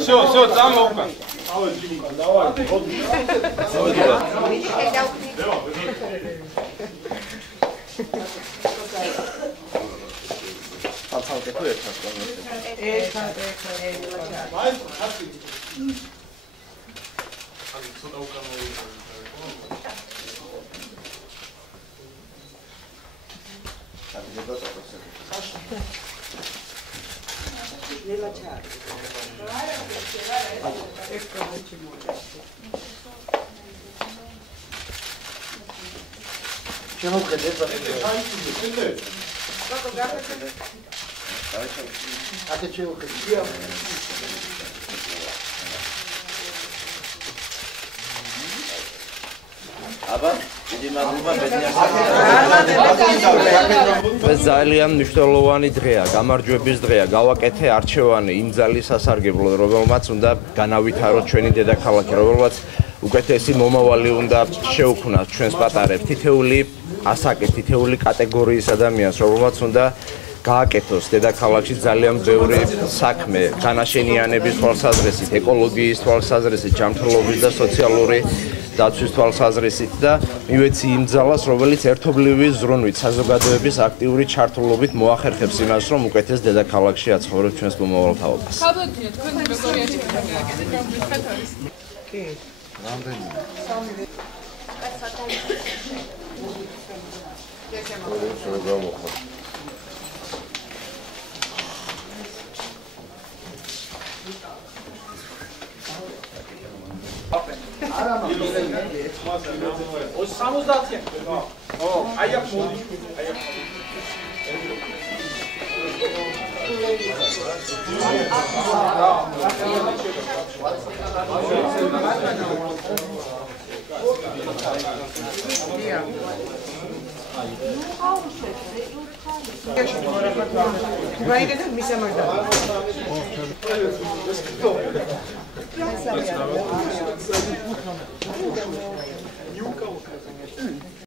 Все, замолка. Давай. ძალიან მნიშვნელოვანი დღეა, გამარჯვების დღეა. გავაკეთე არჩევანი იმ ძალის სასარგებლოდ, რომელმაც უნდა განავითაროთ ჩვენი დედაქალაქი, რომელმაც უკეთესი მომავალი უნდა შეუქმნათ ჩვენს პატარებს, თითეული ასაკის, თითეული კატეგორიის ადამიანს, რომელმაც უნდა გააკეთოს დედაქალაქში ძალიან ბევრი საქმე, განაშენიანების თვალსაზრისით, ეკოლოგიის თვალსაზრისით, ჯანმრთელობის და სოციალური დაცვის თვალსაზრისით და მივეცი იმ ძალას, რომელიც ერთობლივი ზრუნვით, საზოგადოების აქტიური ჩართულობით მოახერხებს იმას, რომ უკეთეს დედაქალაქში აცხოვრებს ჩვენს მომავალ თაობას. ხალხია თქვენ როგორი აჩვენებთ გამოვიხეთ არის? კი. რამდენი? 3.